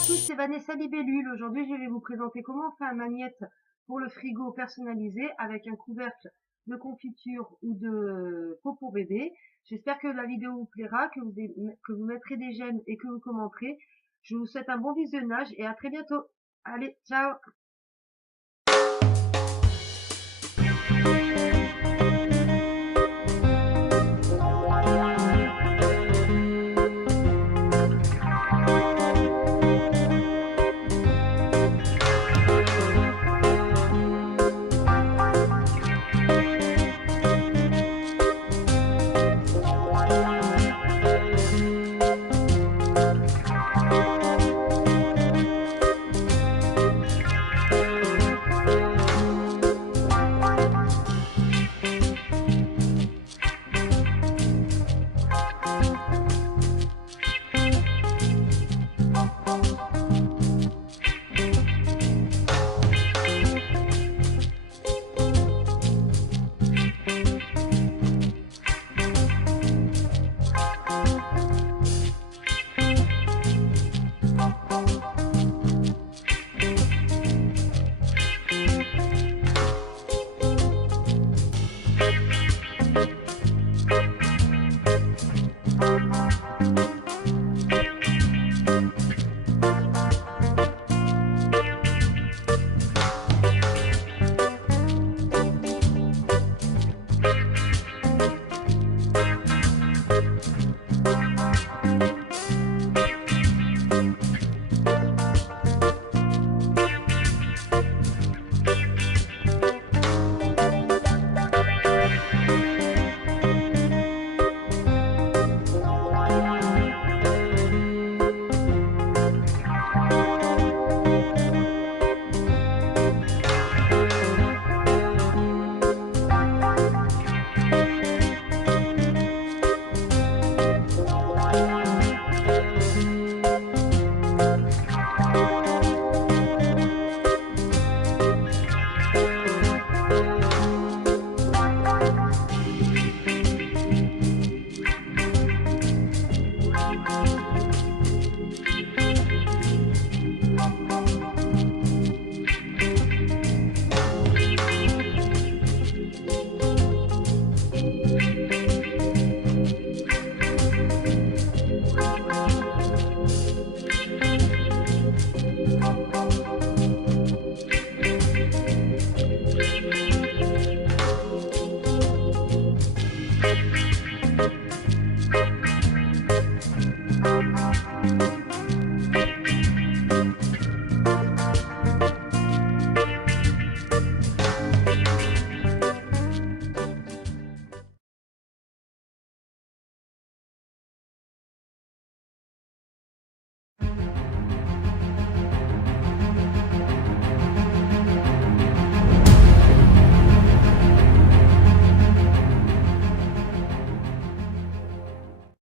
à tous, c'est Vanessa Libellule. Aujourd'hui, je vais vous présenter comment on fait un magnète pour le frigo personnalisé avec un couvercle de confiture ou de pot pour bébé. J'espère que la vidéo vous plaira, que vous mettrez des j'aime et que vous commenterez. Je vous souhaite un bon visionnage et à très bientôt. Allez, ciao!